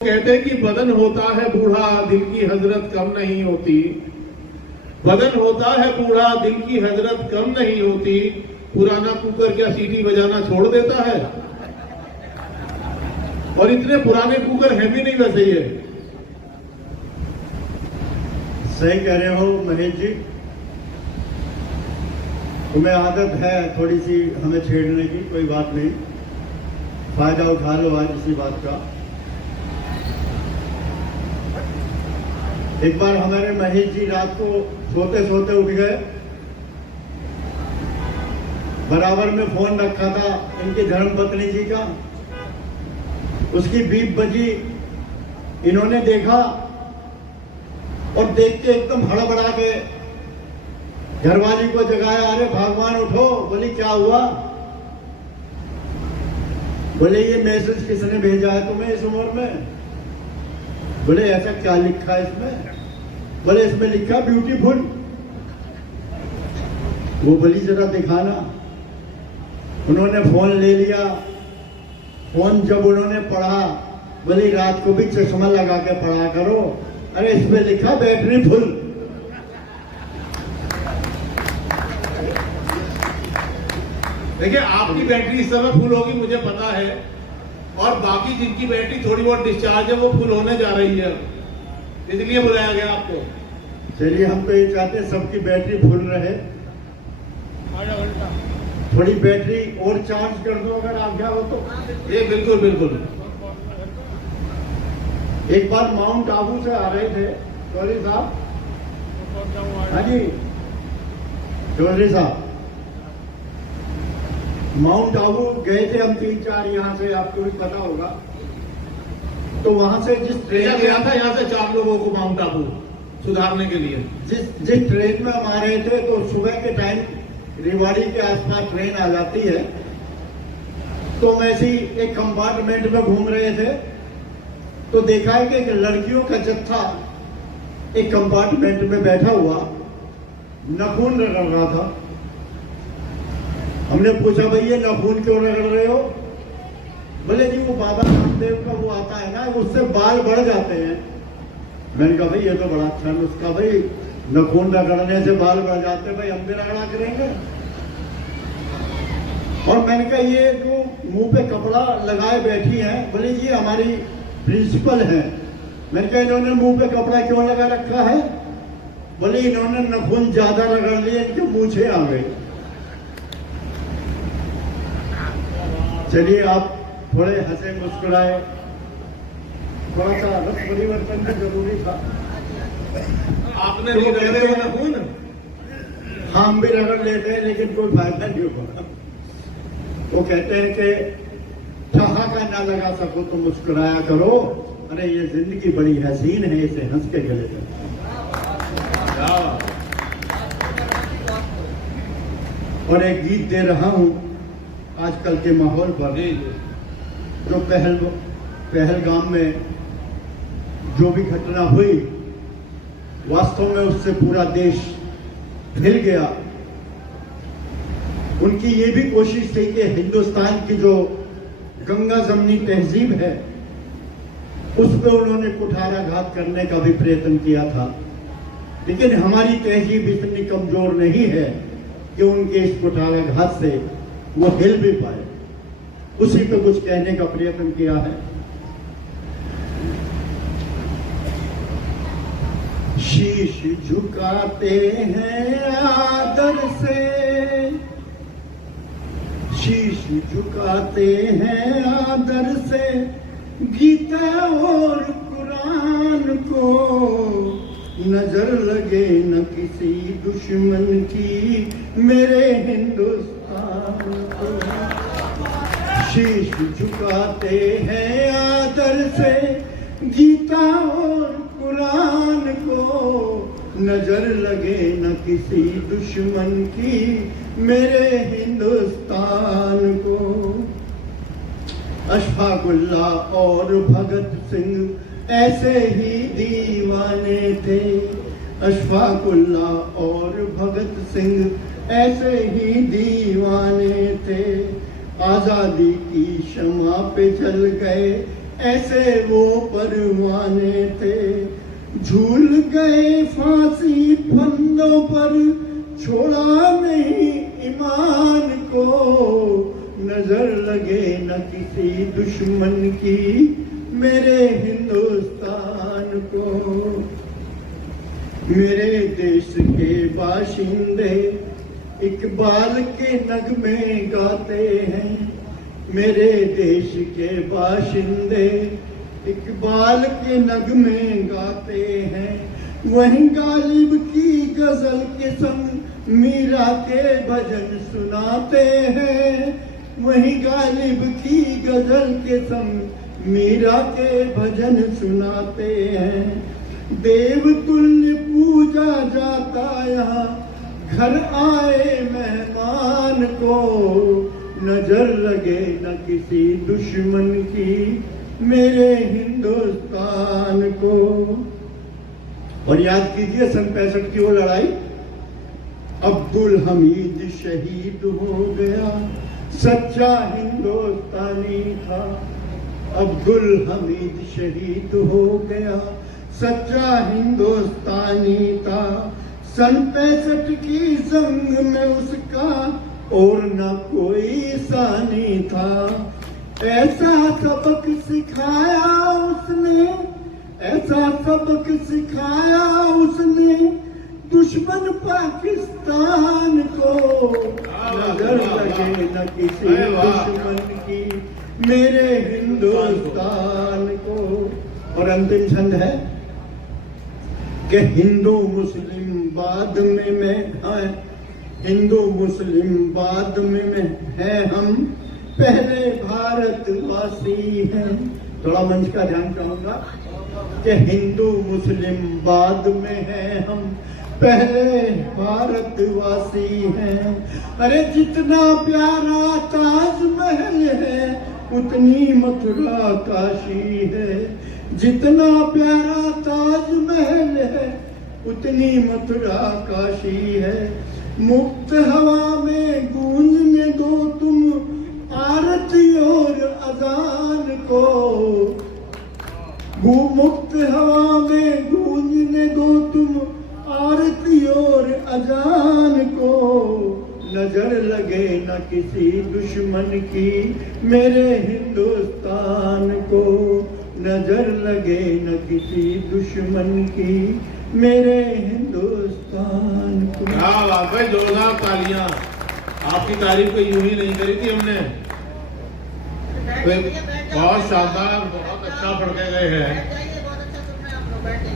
कहते हैं कि बदन होता है बूढ़ा दिल की हजरत कम नहीं होती। बदन होता है बूढ़ा दिल की हजरत कम नहीं होती। पुराना कुकर क्या सीटी बजाना छोड़ देता है? और इतने पुराने कुकर है भी नहीं वैसे ये। सही कह रहे हो महेश जी, तुम्हें आदत है थोड़ी सी हमें छेड़ने की, कोई बात नहीं, फायदा उठा लो आज इसी बात का। एक बार हमारे महेश जी रात को सोते सोते उठ गए, बराबर में फोन रखा था इनकी धर्मपत्नी जी का, उसकी बीप बजी, इन्होंने देखा और देख के एकदम हड़बड़ा के घरवाली को जगाया, अरे भगवान उठो। बोली क्या हुआ? बोले ये मैसेज किसने भेजा है तुम्हें इस उम्र में? बोले ऐसा क्या लिखा है इसमें? बोले इसमें लिखा ब्यूटीफुल। वो बोली जरा दिखाना। उन्होंने फोन ले लिया, फोन जब उन्होंने पढ़ा, बोली रात को भी चश्मा लगा के पढ़ा करो, अरे इसमें लिखा बैटरी फुल। देखिए आपकी बैटरी इस समय फुल होगी मुझे पता है, और बाकी जिनकी बैटरी थोड़ी बहुत डिस्चार्ज है वो फुल होने जा रही है, इसलिए बुलाया गया आपको। चलिए हम तो ये चाहते हैं सबकी बैटरी फुल रहे, थोड़ी बैटरी और चार्ज कर दो अगर आज्ञा हो तो। ये बिल्कुल बिल्कुल। एक बार माउंट आबू से आ रहे थे चौधरी साहब। हाँ जी चौधरी साहब, माउंट आबू गए थे हम 3-4 यहाँ से, आपको भी पता होगा। तो वहां से जिस ट्रेन गया था यहाँ से 4 लोगों को माउंट आबू सुधारने के लिए, जिस ट्रेन में हम आ रहे थे तो सुबह के टाइम रेवाड़ी के आसपास ट्रेन आ जाती है, तो हम ऐसे ही एक कंपार्टमेंट में घूम रहे थे तो देखा है कि एक लड़कियों का जत्था एक कंपार्टमेंट में बैठा हुआ नाखून रगड़ रहा था। हमने पूछा भाई ये नाखून क्यों रगड़ रहे हो? बोले जी वो बाबा रामदेव का वो आता है ना, उससे बाल बढ़ जाते हैं। मैंने कहा भाई ये तो बड़ा अच्छा नुस्खा, भाई नाखून रगड़ने से बाल बढ़ जाते हैं, भाई हम भी रगड़ा करेंगे। और मैंने कहा ये जो मुंह पे कपड़ा लगाए बैठी है, बोले ये हमारी प्रिंसिपल है। मैंने कहा इन्होंने मुंह पे कपड़ा क्यों लगा रखा है? बोले इन्होंने नाखून ज्यादा रगड़ लिए, इनके मूछें आ गई। चलिए आप थोड़े हंसे मुस्कुराए, थोड़ा सा रस परिवर्तन भी जरूरी था। आपने नहीं रगड़े हो नाखून? हम भी रगड़ लेते हैं लेकिन कोई फायदा नहीं होगा। वो कहते हैं कि ठहाका ना लगा सको तो मुस्कुराया करो, अरे ये जिंदगी बड़ी हसीन है, इसे हंस के गले कर। और एक गीत दे रहा हूं आजकल के माहौल पर, जो पहलगाम में जो भी घटना हुई, वास्तव में उससे पूरा देश हिल गया। उनकी ये भी कोशिश थी कि हिंदुस्तान की जो गंगा जमनी तहजीब है उस पर उन्होंने कुठाराघात करने का भी प्रयत्न किया था, लेकिन हमारी तहजीब इतनी कमजोर नहीं है कि उनके इस कुठाराघात से वो हिल भी पाए। उसी पे कुछ कहने का प्रयत्न किया है। शीश झुकाते हैं आदर से, शीश झुकाते हैं आदर से, गीता और कुरान को, नजर लगे न किसी दुश्मन की मेरे हिंदुस्तान को। शीश झुकाते हैं आदर से, गीता और कुरान को, नजर लगे न किसी दुश्मन की मेरे हिंदुस्तान को। अशफाकुल्लाह और भगत सिंह ऐसे ही दीवाने थे, अशफाकुल्लाह और भगत सिंह ऐसे ही दीवाने थे। आजादी की शमा पे जल गए ऐसे वो परवाने थे, झूल गए फांसी फंदों पर, छोड़ा नहीं ईमान को, नजर लगे न किसी दुश्मन की मेरे हिंदुस्तान को। मेरे देश के बाशिंदे इकबाल के नगमे गाते हैं, मेरे देश के बाशिंदे इकबाल के नगमे गाते हैं। वहीं गालिब की गजल के संग मीरा के भजन सुनाते हैं, वहीं गालिब की गजल के संग मीरा के भजन सुनाते हैं। देवतुल्य पूजा जाता यहाँ घर आए मेहमान को, नजर लगे न किसी दुश्मन की मेरे हिंदुस्तान को। और याद कीजिए सन 65 की वो लड़ाई, अब्दुल हमीद शहीद हो गया, सच्चा हिंदुस्तानी था। अब्दुल हमीद शहीद हो गया, सच्चा हिंदुस्तानी था। सन 65 की जंग में उसका और न कोई सानी था। ऐसा सबक सिखाया उसने, ऐसा सबक सिखाया उसने दुश्मन पाकिस्तान को, नजर लगे न किसी दुश्मन की मेरे हिंदुस्तान को। और अंतिम छंद है कि हिंदू मुस्लिम बाद में मैं है, हिंदू मुस्लिम बाद में है हम, पहले भारतवासी हैं। थोड़ा मंच का ध्यान चाहूंगा कि हिंदू मुस्लिम बाद में है हम, पहले भारतवासी हैं। अरे जितना प्यारा ताजमहल है उतनी मथुरा काशी है, जितना प्यारा ताजमहल है उतनी मथुरा काशी है। मुक्त हवा में गूंजने दो तुम आरती और अजान को, मुक्त हवा में गूंजने दो तुम आरती और अजान को, नजर लगे न किसी दुश्मन की मेरे हिंदुस्तान को, नजर लगे न किसी दुश्मन की मेरे हिंदुस्तान को। क्या बात है, जोरदार तालियां। आपकी तारीफ को यूं ही नहीं करी थी हमने, बहुत शानदार, बहुत अच्छा पढ़ के गए हैं। बहुत अच्छा सुन रहे हैं आप लोग, बैठिए।